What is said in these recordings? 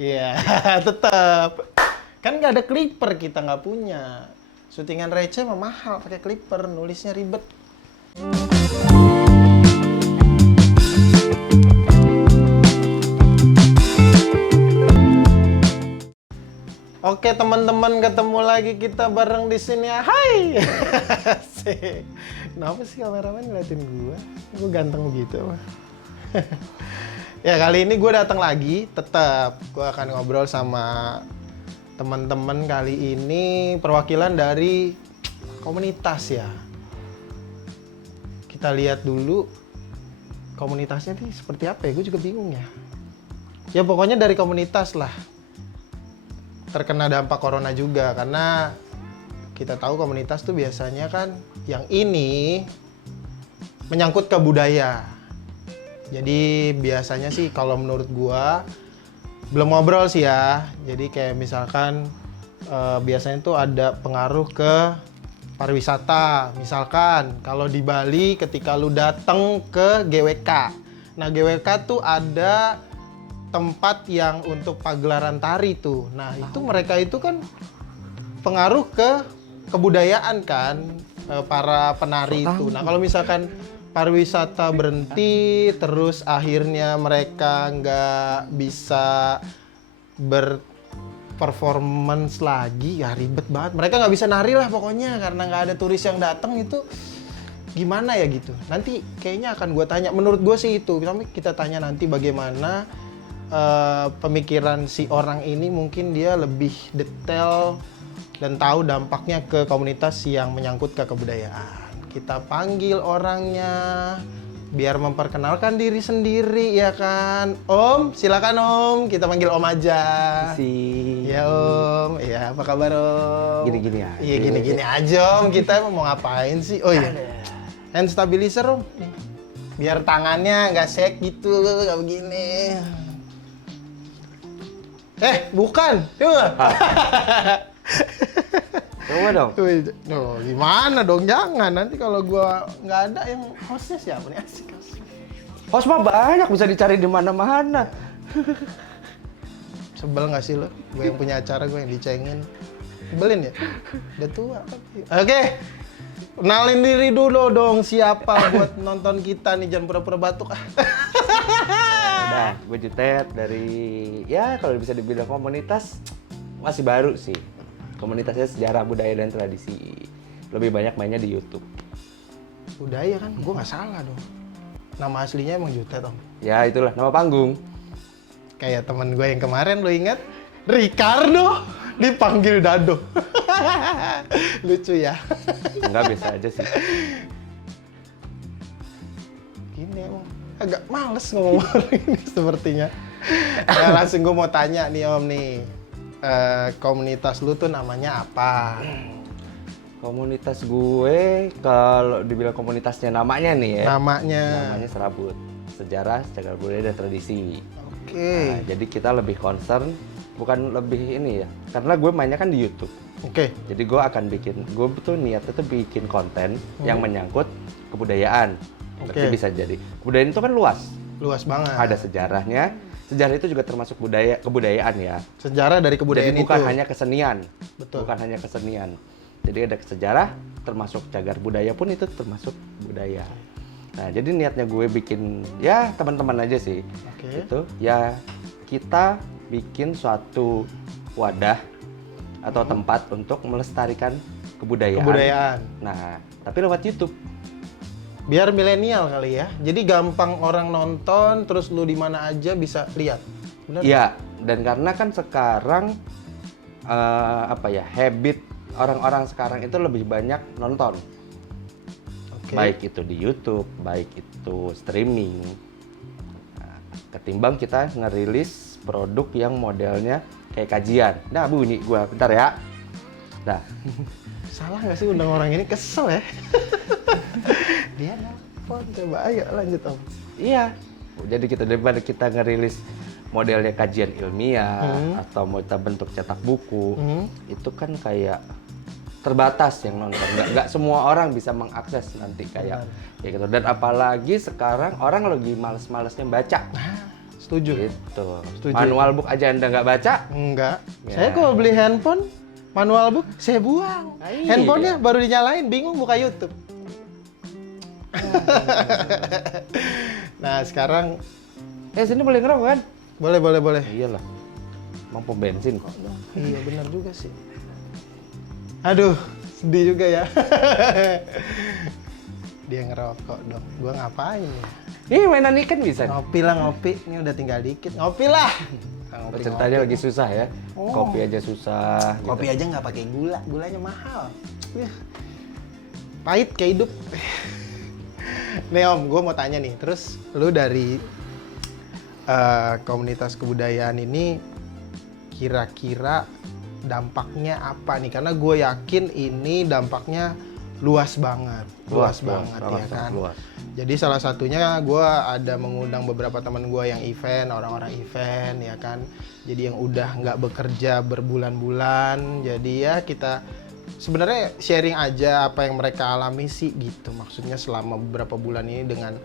Iya, tetap. Kan nggak ada clipper, kita nggak punya. Syutingan receh mah mahal, pakai clipper, nulisnya ribet. Oke teman-teman, ketemu lagi kita bareng di sini. Hai. Asik. Kenapa sih kameramen ngeliatin gua? Gua ganteng gitu. Ya kali ini gue datang lagi, tetap gue akan ngobrol sama teman-teman kali ini perwakilan dari komunitas ya. Kita lihat dulu komunitasnya nih seperti apa ya, gue juga bingung ya. Ya pokoknya dari komunitas lah. Terkena dampak corona juga karena kita tahu komunitas tuh biasanya kan yang ini menyangkut ke budaya. Jadi biasanya sih kalau menurut gua belum ngobrol sih ya. Jadi kayak misalkan biasanya tuh ada pengaruh ke pariwisata. Misalkan kalau di Bali ketika lu datang ke GWK. Nah, GWK tuh ada tempat yang untuk pagelaran tari tuh. Nah, itu mereka itu kan pengaruh ke kebudayaan kan para penari itu. Nah, kalau misalkan pariwisata berhenti, terus akhirnya mereka nggak bisa berperformance lagi, ya ribet banget. Mereka nggak bisa nari lah pokoknya karena nggak ada turis yang datang itu. Gimana ya gitu. Nanti kayaknya akan gue tanya. Menurut gue sih itu. Kita tanya nanti bagaimana pemikiran si orang ini, mungkin dia lebih detail dan tahu dampaknya ke komunitas yang menyangkut ke kebudayaan. Kita panggil orangnya biar memperkenalkan diri sendiri ya kan. Om, silakan Om. Kita panggil Om aja. Ya Om. Ya, apa kabar Om? Gini-gini aja. Iya, gini-gini aja Om. Kita mau ngapain sih? Oh iya. Hand stabilizer Om. Biar tangannya nggak shake gitu, nggak begini. Bukan. Coba dong. No, gimana dong? Jangan. Nanti kalau gua nggak ada, yang hostnya siapa nih? Asik. Host mah banyak, bisa dicari di mana-mana. Sebel nggak sih lo? Gue yang punya acara, gue yang dicengin. Sebelin ya? Udah tua tapi. Oke. Kenalin diri dulu dong, siapa buat nonton kita nih, jangan pura-pura batuk. Udah, gue Jutet dari, ya kalau bisa dibilang komunitas, masih baru sih. Komunitasnya sejarah, budaya, dan tradisi. Lebih banyak mainnya di YouTube. Budaya kan? Gue nggak salah dong. Nama aslinya emang Jutet Om. Ya itulah, nama panggung. Kayak temen gue yang kemarin, lo inget? Ricardo dipanggil Dado. Lucu ya? Enggak, biasa aja sih. Gini emang agak males ngomong ini sepertinya. Ya, langsung gue mau tanya nih Om nih. Komunitas lu tuh namanya apa? Komunitas gue, kalau dibilang komunitasnya namanya nih ya. Namanya Serabut. Sejarah, cagar budaya, dan tradisi. Oke. Nah, jadi kita lebih concern, bukan lebih ini ya, karena gue mainnya kan di YouTube. Oke. Jadi gue akan gue tuh niatnya tuh bikin konten yang menyangkut kebudayaan. Berarti bisa jadi kebudayaan itu kan luas. Luas banget. Ada sejarahnya. Sejarah itu juga termasuk kebudayaan ya. Sejarah dari kebudayaan jadi bukan itu. hanya kesenian. Betul. Bukan hanya kesenian. Jadi ada sejarah, termasuk cagar budaya pun itu termasuk budaya. Nah, jadi niatnya gue bikin, ya teman-teman aja sih. Oke. Itu ya kita bikin suatu wadah atau tempat untuk melestarikan kebudayaan. Kebudayaan. Nah, tapi lewat YouTube. Biar milenial kali ya. Jadi gampang orang nonton, terus lu di mana aja bisa lihat. Benar? Iya, dan karena kan sekarang habit orang-orang sekarang itu lebih banyak nonton. Oke. Baik itu di YouTube, baik itu streaming. Nah, ketimbang kita ngerilis produk yang modelnya kayak kajian. Nah, bunyi gua bentar ya. Nah, Salah nggak sih undang orang ini? Kesel ya. Dia nelfon, coba ayo lanjut Om. iya. Jadi daripada kita ngerilis modelnya kajian ilmiah atau mau kita bentuk cetak buku, itu kan kayak terbatas yang nonton. Nggak semua orang bisa mengakses nanti kayak gitu. Dan apalagi sekarang orang lagi males-malesnya baca. Setuju. Gitu. Setuju. Manual book aja Anda nggak baca? Enggak. Ya. Saya kalau beli handphone, manual book, saya buang. Ah, iya. Handphonenya baru dinyalain, bingung buka YouTube. Nah, sekarang Sini boleh ngerokok kan? boleh. Iyalah. Emang pom bensin kok. Iya, benar juga sih. Aduh, sedih juga ya. Dia ngerokok dong. Gua ngapain ya? Nih mainan ikan bisa nih. Ngopi lah, ngopi. Ini udah tinggal dikit. Ngopi lah. Ceritanya lagi susah ya. Oh. Kopi aja susah. Kopi gitu. aja nggak pakai gula, gulanya mahal. Pahit kayak hidup. Nih Om, gue mau tanya nih. Terus lu dari komunitas kebudayaan ini kira-kira dampaknya apa nih? Karena gue yakin ini dampaknya luas banget ya kan. Luas. Jadi salah satunya gue ada mengundang beberapa teman gue yang event, orang-orang event ya kan. Jadi yang udah nggak bekerja berbulan-bulan. Jadi ya kita sebenarnya sharing aja apa yang mereka alami sih gitu. Maksudnya selama beberapa bulan ini dengan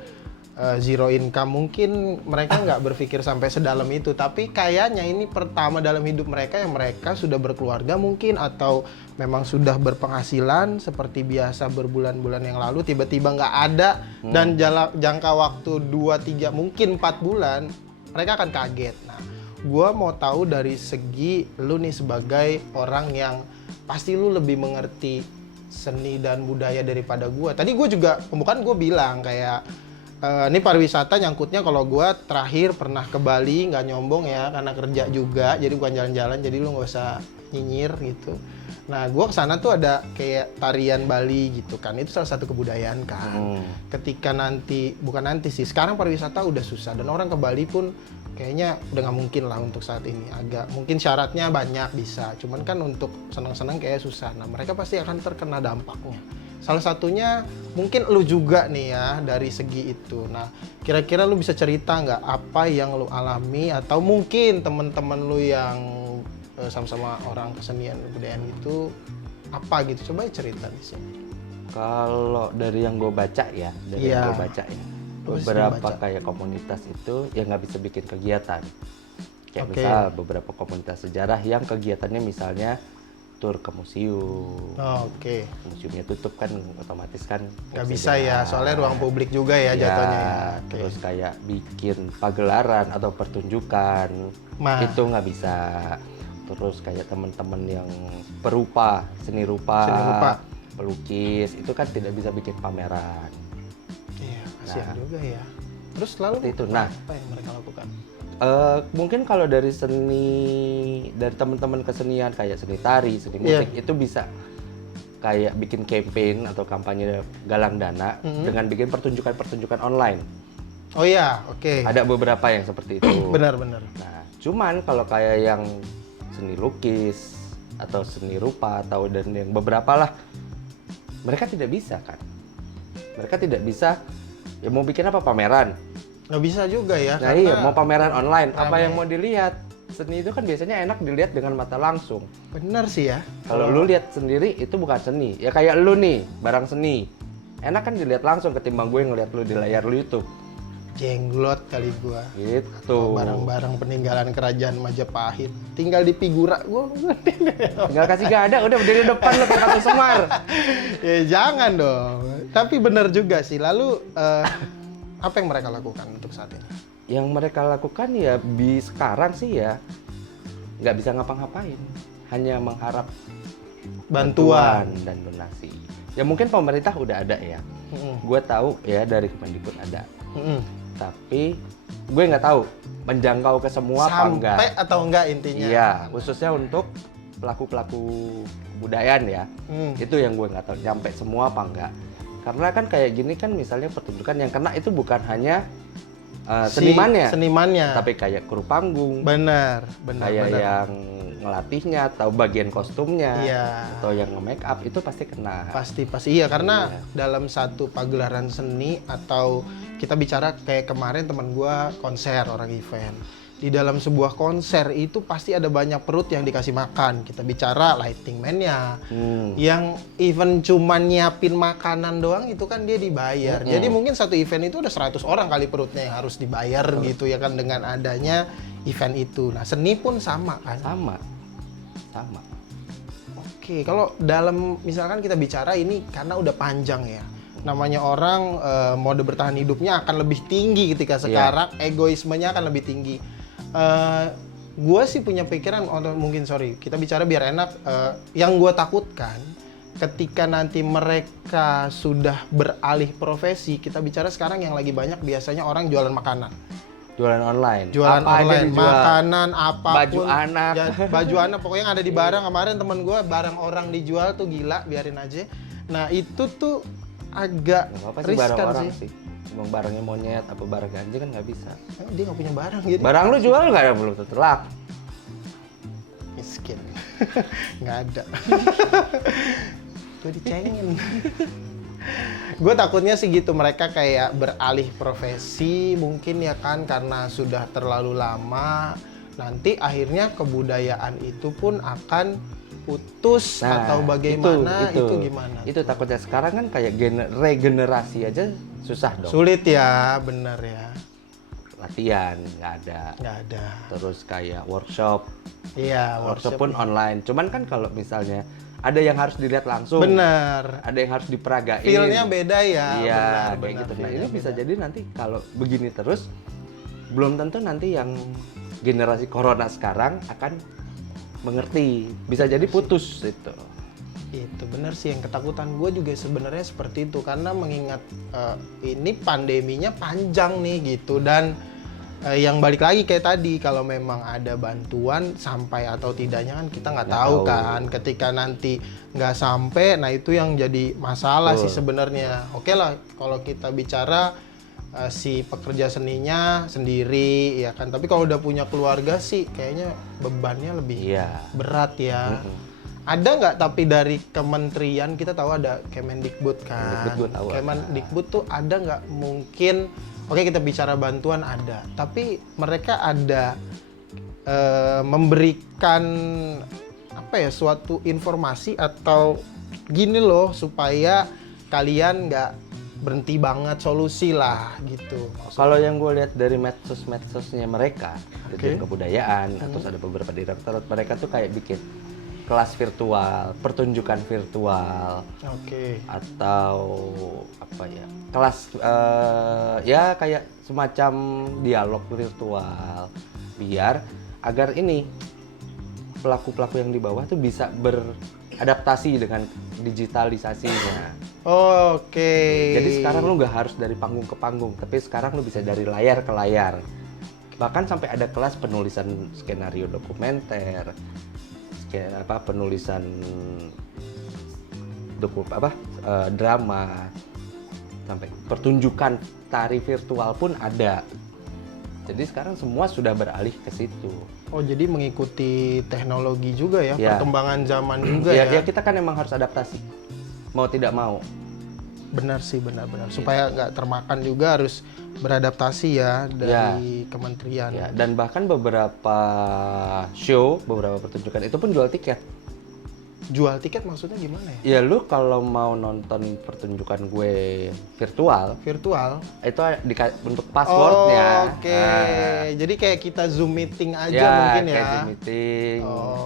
zero income, mungkin mereka nggak berpikir sampai sedalam itu, tapi kayaknya ini pertama dalam hidup mereka yang mereka sudah berkeluarga mungkin, atau memang sudah berpenghasilan seperti biasa berbulan-bulan yang lalu tiba-tiba nggak ada dan jangka waktu 2-3 mungkin 4 bulan mereka akan kaget. Nah, gue mau tahu dari segi lu nih sebagai orang yang pasti lu lebih mengerti seni dan budaya daripada gue. Tadi gue juga pembukaan gue bilang kayak ini pariwisata nyangkutnya, kalau gue terakhir pernah ke Bali, nggak nyombong ya karena kerja juga, jadi bukan jalan-jalan, jadi lu nggak usah nyinyir gitu. Nah, gue kesana tuh ada kayak tarian Bali gitu kan, itu salah satu kebudayaan kan. Ketika nanti, bukan nanti sih, sekarang pariwisata udah susah dan orang ke Bali pun kayaknya udah nggak mungkin lah untuk saat ini. Agak mungkin syaratnya banyak bisa, cuman kan untuk senang-senang kayak susah. Nah, mereka pasti akan terkena dampaknya. Salah satunya mungkin lu juga nih ya dari segi itu. Nah, kira-kira lu bisa cerita nggak apa yang lu alami, atau mungkin teman-teman lu yang sama-sama orang kesenian kebudayaan itu apa gitu, coba cerita di sini. Kalau dari yang gue baca ya, yang gue baca ya, beberapa kayak komunitas itu yang nggak bisa bikin kegiatan. Kayak misal beberapa komunitas sejarah yang kegiatannya misalnya tur ke museum. Museumnya tutup kan, otomatis kan nggak bisa ya, soalnya ruang publik juga ya jatuhnya ya. Terus kayak bikin pagelaran atau pertunjukan itu nggak bisa. Terus kayak teman-teman yang perupa, seni rupa, pelukis itu kan tidak bisa bikin pameran. Iya, kasihan juga ya. Terus lalu itu. Nah, apa yang mereka lakukan? Mungkin kalau dari teman-teman kesenian kayak seni tari, seni musik itu bisa kayak bikin campaign atau kampanye galang dana dengan bikin pertunjukan online. Oh iya, oke. Ada beberapa yang seperti itu. Benar-benar. Nah, cuman kalau kayak yang seni lukis atau seni rupa atau dan yang beberapa lah, mereka tidak bisa kan. Mereka tidak bisa, ya mau bikin apa, pameran? Nggak bisa juga ya. Nah iya, mau pameran online, apa yang mau dilihat? Seni itu kan biasanya enak dilihat dengan mata langsung. Bener sih ya. Kalau lu lihat sendiri itu bukan seni. Ya kayak lu nih, barang seni. Enak kan dilihat langsung ketimbang gue ngeliat lu di layar YouTube. Jenglot kali gua. Gitu. Atau barang-barang peninggalan kerajaan Majapahit. Tinggal di figura gua. Tinggal kasih gada, udah berdiri depan lu kayak Ratu Semar. Ya jangan dong. Tapi bener juga sih. Lalu apa yang mereka lakukan untuk saat ini? Yang mereka lakukan ya sekarang sih ya nggak bisa ngapa-ngapain, hanya mengharap bantuan dan donasi. Ya mungkin pemerintah udah ada ya, gue tahu ya dari Kemendikbud ada, tapi gue nggak tahu menjangkau ke semua apa enggak. Sampai atau enggak intinya? Iya, khususnya untuk pelaku-pelaku kebudayaan ya, itu yang gue nggak tahu nyampe semua apa enggak. Karena kan kayak gini kan misalnya pertunjukan yang kena itu bukan hanya senimannya, tapi kayak kru panggung, benar, kayak yang ngelatihnya atau bagian kostumnya, atau yang nge-make up itu pasti kena. Pasti iya, karena dalam satu pagelaran seni atau kita bicara kayak kemarin teman gua konser, orang event, di dalam sebuah konser itu pasti ada banyak perut yang dikasih makan. Kita bicara lighting man-nya, yang even cuman nyiapin makanan doang itu kan dia dibayar. Jadi mungkin satu event itu ada 100 orang kali perutnya yang harus dibayar gitu ya kan dengan adanya event itu. Nah seni pun sama kan? Sama. Oke, kalau dalam misalkan kita bicara ini karena udah panjang ya. Namanya orang mode bertahan hidupnya akan lebih tinggi ketika sekarang, egoismenya akan lebih tinggi. Gue sih punya pikiran, mungkin kita bicara biar enak. Yang gue takutkan ketika nanti mereka sudah beralih profesi, kita bicara sekarang yang lagi banyak biasanya orang jualan makanan. Jualan online. Jualan apa online, aja dijual. makanan, apapun. Baju anak. Ya, baju anak, pokoknya yang ada di barang. Kemarin temen gue barang orang dijual tuh gila, biarin aja. Nah itu tuh agak riskan sih. Emang barangnya monyet apa barang ganja kan nggak bisa. Dia nggak punya barang jadi. Barang lu jual nggak ada belum tentu laku. Miskin. Nggak ada. Gue dicengin. Gue takutnya sih gitu, mereka kayak beralih profesi mungkin ya kan karena sudah terlalu lama. Nanti akhirnya kebudayaan itu pun akan putus atau bagaimana itu gimana? Itu takutnya sekarang kan kayak regenerasi aja susah dong. Sulit ya, bener ya. Latihan nggak ada. Terus kayak workshop. Iya, workshop pun online. Cuman kan kalau misalnya ada yang harus dilihat langsung. Bener. Ada yang harus diperagain. Feel-nya beda ya. Iya, benar, kayak gitu. Nah ini bisa jadi nanti kalau begini terus, belum tentu nanti yang generasi corona sekarang akan mengerti, bisa jadi putus itu. Itu benar sih, yang ketakutan gue juga sebenarnya seperti itu karena mengingat ini pandeminya panjang nih gitu dan yang balik lagi kayak tadi kalau memang ada bantuan sampai atau tidaknya kan kita nggak tahu kan. Ketika nanti nggak sampai, nah itu yang jadi masalah sih sebenarnya. Oke lah kalau kita bicara si pekerja seninya sendiri ya kan, tapi kalau udah punya keluarga sih kayaknya bebannya lebih berat ya. Ada nggak tapi dari kementerian, kita tahu ada Kemendikbud kan, Kemendikbud tuh ada nggak mungkin, oke kita bicara bantuan ada, tapi mereka ada memberikan apa ya, suatu informasi atau gini loh supaya kalian nggak berhenti banget, solusi lah gitu. Kalau yang gue lihat dari medsos-medsosnya mereka, Dirjen Kebudayaan, terus ada beberapa direktorat, mereka tuh kayak bikin kelas virtual, pertunjukan virtual, atau apa ya, kelas ya kayak semacam dialog virtual, biar agar ini pelaku-pelaku yang di bawah tuh bisa beradaptasi dengan digitalisasinya. Jadi sekarang lu nggak harus dari panggung ke panggung, tapi sekarang lu bisa dari layar ke layar. Bahkan sampai ada kelas penulisan skenario dokumenter, penulisan drama, sampai pertunjukan tari virtual pun ada. Jadi sekarang semua sudah beralih ke situ. Oh, jadi mengikuti teknologi juga ya, perkembangan zaman juga ya. Ya kita kan emang harus adaptasi, mau tidak mau. Benar sih, benar-benar. Supaya nggak termakan juga harus beradaptasi ya dari kementerian. Ya, dan bahkan beberapa show, beberapa pertunjukan itu pun jual tiket. Jual tiket maksudnya gimana ya? Ya lu kalau mau nonton pertunjukan gue virtual itu untuk passwordnya. Jadi kayak kita Zoom meeting aja mungkin ya. Kayak Zoom meeting.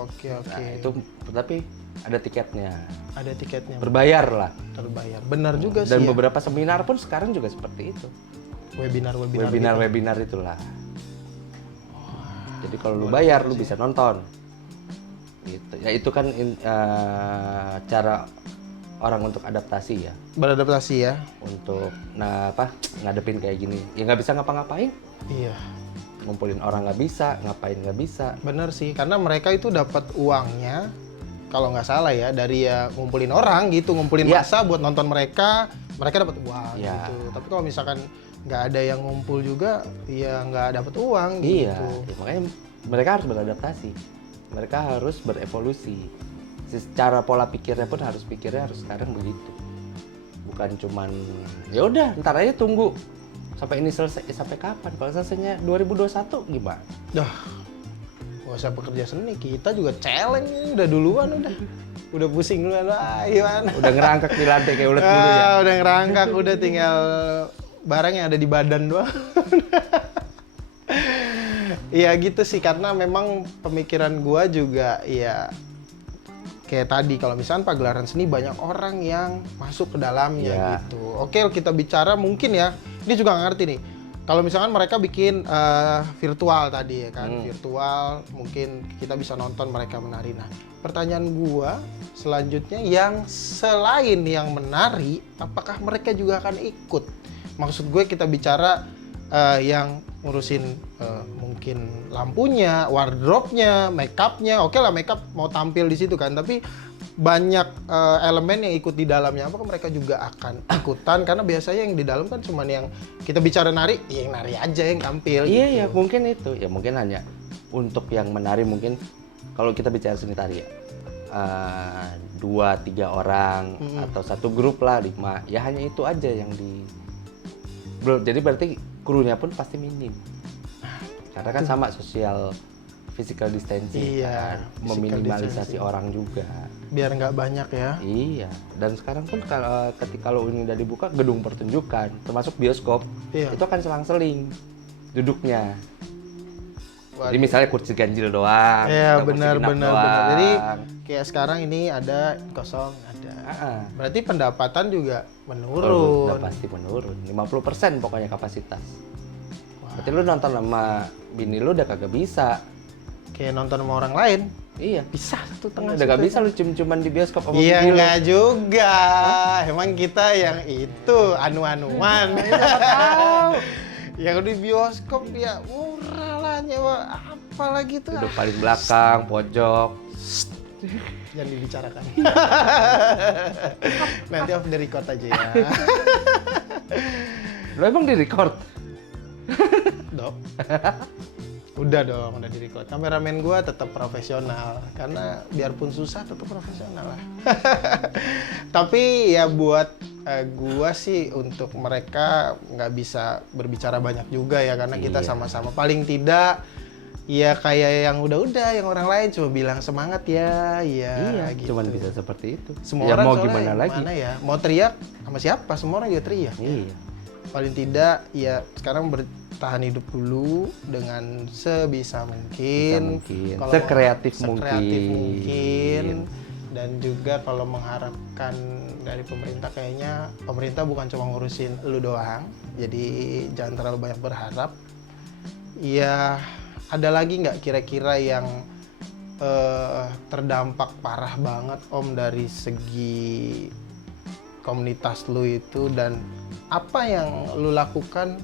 Oke. Nah, itu tapi ada tiketnya. Ada tiketnya. Berbayar lah. Terbayar. Benar juga sih. Dan beberapa seminar pun sekarang juga seperti itu. Webinar itulah. Jadi kalau lu bayar lu bisa nonton. Gitu. Ya itu kan cara orang untuk adaptasi ya. Beradaptasi ya. Untuk ngadepin kayak gini. Ya nggak bisa ngapa-ngapain. Iya. Ngumpulin orang nggak bisa, ngapain nggak bisa. Bener sih, karena mereka itu dapat uangnya kalau nggak salah ya dari ngumpulin orang gitu, ngumpulin massa buat nonton mereka dapat uang gitu. Tapi kalau misalkan nggak ada yang ngumpul juga, ya nggak dapat uang gitu. Ya, makanya mereka harus beradaptasi. Mereka harus berevolusi. Secara pola pikirnya pun harus sekarang begitu. Bukan cuman ya udah ntar aja tunggu Sampai ini selesai, sampai kapan? Kalau selesainya 2021 gimana? Dah, gak usah pekerja seni, kita juga challenge udah duluan udah pusing duluan lah, gimana? Udah ngerangkak di lantai kayak ulet bulu ya? Udah ngerangkak, udah tinggal barang yang ada di badan doang. Iya gitu sih, karena memang pemikiran gua juga ya kayak tadi, kalau misalnya pagelaran seni banyak orang yang masuk ke dalamnya gitu. Oke, kita bicara mungkin ya, ini juga nggak ngerti nih. Kalau misalkan mereka bikin virtual tadi ya kan, virtual mungkin kita bisa nonton mereka menari. Nah, pertanyaan gua selanjutnya, yang selain yang menari, apakah mereka juga akan ikut? Maksud gue kita bicara yang ngurusin mungkin lampunya, wardrobe-nya, make-up-nya. Oke lah, make-up mau tampil di situ kan, tapi banyak elemen yang ikut di dalamnya. Apakah mereka juga akan ikutan? Karena biasanya yang di dalam kan cuma yang kita bicara nari, ya yang nari aja yang tampil. Iya gitu. ya, mungkin itu. Ya mungkin hanya untuk yang menari, mungkin kalau kita bicara seni tari ya, 2-3 orang atau satu grup lah 5. Ya hanya itu aja yang di. Bro, jadi berarti krunya pun pasti minim. Karena kan sama social physical distancing, kan, meminimalisasi orang juga. Biar nggak banyak ya. Iya, dan sekarang pun kalau ini udah dibuka gedung pertunjukan, termasuk bioskop, itu akan selang-seling duduknya. Jadi misalnya kursi ganjil doang. Iya, benar. Jadi kayak sekarang ini ada kosong, ada. Berarti pendapatan juga menurun. Udah pasti menurun. 50% pokoknya kapasitas. Berarti lu nonton sama bini lu udah kagak bisa. Kayak nonton sama orang lain. Iya. Bisa satu tengah. Udah gak bisa lu cium-ciuman di bioskop sama iya, bini lu. enggak juga. Emang kita yang itu anu-anuan. Yang di bioskop ya murah lah nyewa. Apalagi tuh. Duduk paling belakang, pojok. Jangan dibicarakan. Nanti off the record aja ya. Lo emang di record? Dok. Udah dong, udah di record. Kameramen gua tetap profesional karena biarpun susah tetap profesional lah. Tapi ya buat gua sih, untuk mereka nggak bisa berbicara banyak juga ya, karena kita sama-sama paling tidak ya kayak yang udah-udah, yang orang lain cuma bilang semangat ya, Iya, gitu. cuman bisa seperti itu. Semua ya orang mau soalnya gimana lagi? ya? Mau teriak sama siapa? Semua orang juga teriak. Iya. Paling tidak ya sekarang bertahan hidup dulu dengan sebisa mungkin. Kalau sekreatif mungkin. Dan juga kalau mengharapkan dari pemerintah, kayaknya pemerintah bukan cuma ngurusin lu doang. Jadi jangan terlalu banyak berharap. Ya, ada lagi nggak kira-kira yang terdampak parah banget Om dari segi komunitas lu itu, dan apa yang lu lakukan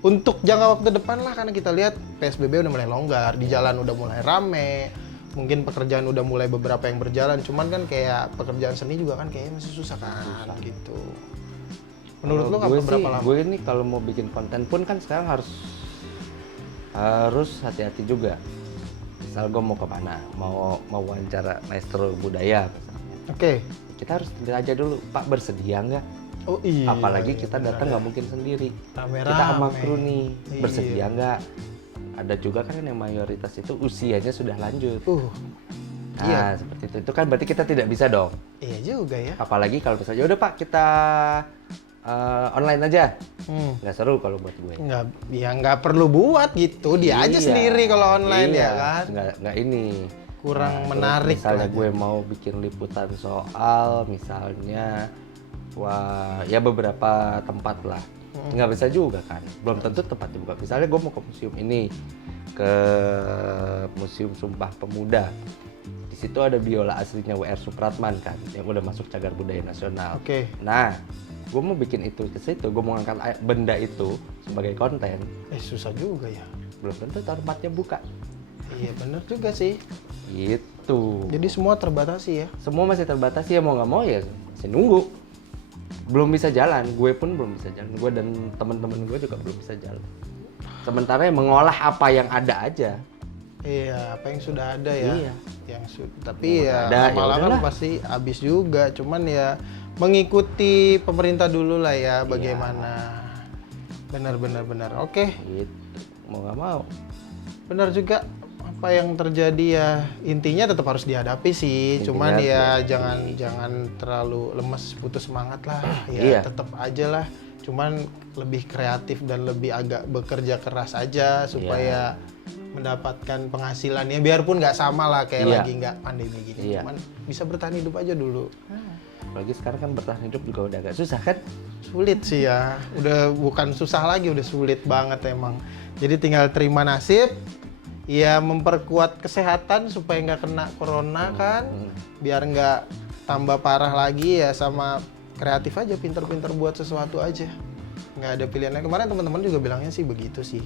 untuk jangka waktu depan lah, karena kita lihat PSBB udah mulai longgar, di jalan udah mulai rame, mungkin pekerjaan udah mulai beberapa yang berjalan, cuman kan kayak pekerjaan seni juga kan kayaknya masih susah kan gitu. Menurut lu berapa lama? Gue ini kalau mau bikin konten pun kan sekarang harus hati-hati juga. Misal gue mau kemana, mau wawancara maestro budaya misalnya. Oke. Kita harus aja dulu, Pak bersedia nggak? Oh iya. Apalagi kita datang nggak mungkin sendiri. Rame-rame. Kita sama kru nih, Iya. bersedia nggak? Ada juga kan yang mayoritas itu usianya sudah lanjut. Nah, seperti itu. Itu kan berarti kita tidak bisa dong. Iya juga ya. Apalagi kalau misalnya, udah Pak kita online aja. Nggak seru kalau buat gue. Nggak perlu buat gitu. Dia aja sendiri kalau online ya kan. Nggak ini. Kurang menarik. Misalnya gue mau bikin liputan soal, misalnya, ya beberapa tempat lah. Nggak bisa juga kan. Belum tentu tempatnya buka. Misalnya gue mau ke museum ini, ke Museum Sumpah Pemuda. Di situ ada biola aslinya W.R. Supratman kan, yang udah masuk Cagar Budaya Nasional. Oke. Nah, gue mau bikin itu ke situ, gue mau ngangkat benda itu sebagai konten. Susah juga ya. Belum tentu tempatnya buka. Iya bener juga sih. Gitu. Jadi semua terbatasi ya. Semua masih terbatasi, ya mau nggak mau ya masih nunggu. Belum bisa jalan, gue pun belum bisa jalan. Gue dan teman-teman gue juga belum bisa jalan. Sementara yang mengolah apa yang ada aja. Iya, apa yang sudah ada ya. Iya. Tapi ya lama-lama pasti habis juga. Cuman ya mengikuti pemerintah dulu lah ya, bagaimana. Benar. Oke, Gitu. Mau nggak mau. benar juga. Apa yang terjadi ya intinya tetap harus dihadapi sih. Intinya Cuman harus ya dihadapi. jangan terlalu lemes, putus semangat lah. Iya. Ya tetap aja lah. Cuman lebih kreatif dan lebih agak bekerja keras aja supaya mendapatkan penghasilannya. Biarpun nggak sama lah kayak Iya. lagi nggak pandemi gini. Iya. Cuman bisa bertahan hidup aja dulu. Apalagi sekarang kan bertahan hidup juga udah agak susah kan? Sulit sih ya. Udah bukan susah lagi, udah sulit banget emang. Jadi tinggal terima nasib. Ya memperkuat kesehatan supaya nggak kena corona kan. Biar nggak tambah parah lagi ya, sama kreatif aja, pinter-pinter buat sesuatu aja. Nggak ada pilihan lain. Kemarin teman-teman juga bilangnya sih begitu sih.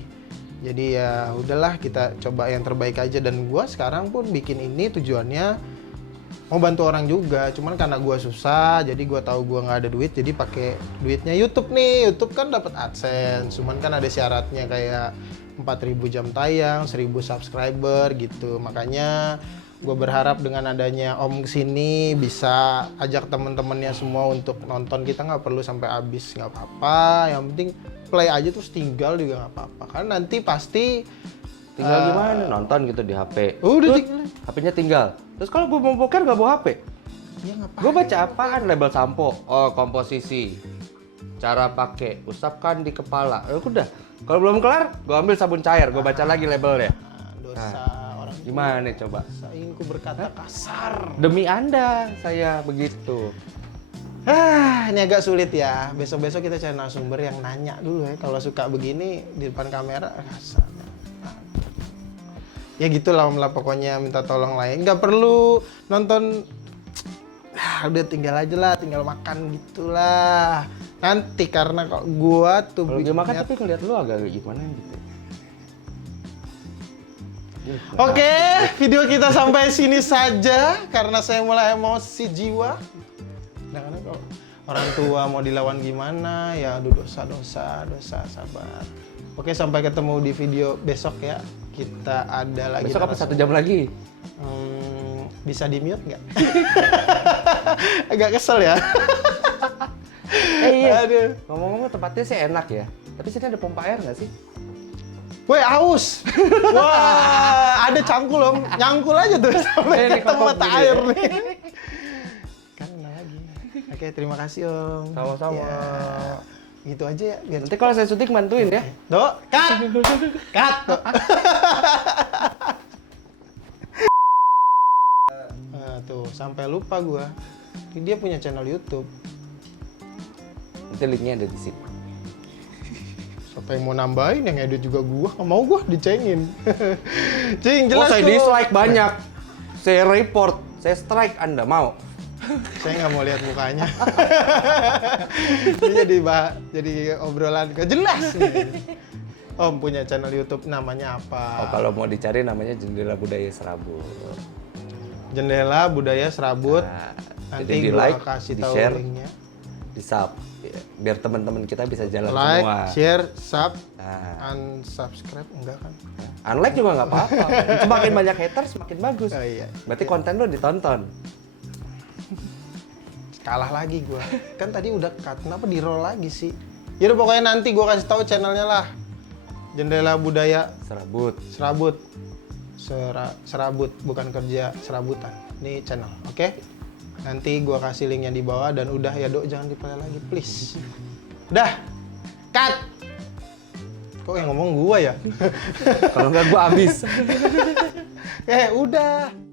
Jadi ya udahlah, kita coba yang terbaik aja. Dan gua sekarang pun bikin ini tujuannya mau bantu orang juga, cuman karena gua susah, jadi gua tahu gua nggak ada duit, jadi pakai duitnya YouTube nih. YouTube kan dapat AdSense, cuman kan ada syaratnya kayak 4.000 jam tayang, 1.000 subscriber gitu. Makanya gue berharap dengan adanya Om kesini bisa ajak temen-temennya semua untuk nonton. Kita nggak perlu sampai habis, nggak apa-apa. Yang penting play aja terus tinggal juga nggak apa-apa. Kan nanti pasti Tinggal gimana? Nonton gitu di HP. udah Terus, tinggal. HP-nya tinggal. Terus kalau gue mau poker nggak bawa HP? Ya ngapain? Gue baca apaan? Label sampo. Oh, komposisi. Cara pakai. Usapkan di kepala. Udah. Kalau belum kelar, gue ambil sabun cair. Gue baca lagi labelnya. Dosa orang tua. Gimana coba? Inginku berkata kasar. Demi Anda, saya begitu. Ini agak sulit ya. Besok-besok kita cari narasumber yang nanya dulu ya. Kalau suka begini di depan kamera, kasar. Ya gitulah pokoknya, minta tolong lain. Nggak perlu nonton. Udah tinggal aja lah, tinggal makan gitulah. Nanti karena kok gua tuh Kalau dia makan bikinnya- tapi ngeliat lu agak gimana gitu. Oke, video kita sampai sini saja karena saya mulai emosi jiwa. Nah, karena kalau orang tua mau dilawan gimana, ya aduh dosa, sabar. Oke, sampai ketemu di video besok ya. Kita ada lagi. Besok apa 1 jam lagi? Bisa di mute nggak? Agak kesel ya. Iya. Aduh. Ngomong-ngomong tempatnya sih enak ya. Tapi sini ada pompa air nggak sih? Woi, aus. Wah, ada cangkul om. Nyangkul aja tuh sampai Ini ketemu kopok mata gini air ya? nih. Kan enak lagi. Oke, terima kasih om. Sama-sama. Ya, gitu aja ya. Biar Nanti kalau saya syuting bantuin ya. Dok, cut. Cut. Nah, tuh, sampai lupa gua. Dia punya channel YouTube. Nanti linknya ada di sini. Siapa yang mau nambahin, yang edit juga gua. Nggak mau gua dicengin. Cing, Oh, jelas saya tuh. dislike banyak. Saya report, saya strike Anda mau. Saya nggak mau lihat mukanya. Ini jadi obrolan gak jelas nih. Om punya channel YouTube namanya Oh, apa? kalau mau dicari namanya Jendela Budaya Serabut. Jendela Budaya Serabut. Nah, Nanti jadi di gua like, kasih di tahu share, linknya. di sub. Ya, biar teman-teman kita bisa jalan Like, semua. share, sub, Nah, unsubscribe enggak kan? unlike juga nggak apa-apa. Semakin banyak haters, semakin bagus. Oh, iya. Berarti konten lo ditonton. Kalah lagi gua. Kan tadi udah cut, kenapa di roll lagi sih? Yaudah pokoknya nanti gua kasih tahu channelnya lah. Jendela Budaya Serabut. Serabut. Serabut, bukan kerja serabutan. Ini channel, oke? Nanti gua kasih linknya di bawah dan udah ya Dok, jangan diplay lagi please. Udah. Cut. Kok yang ngomong gua ya? Kalau nggak gua habis. Udah.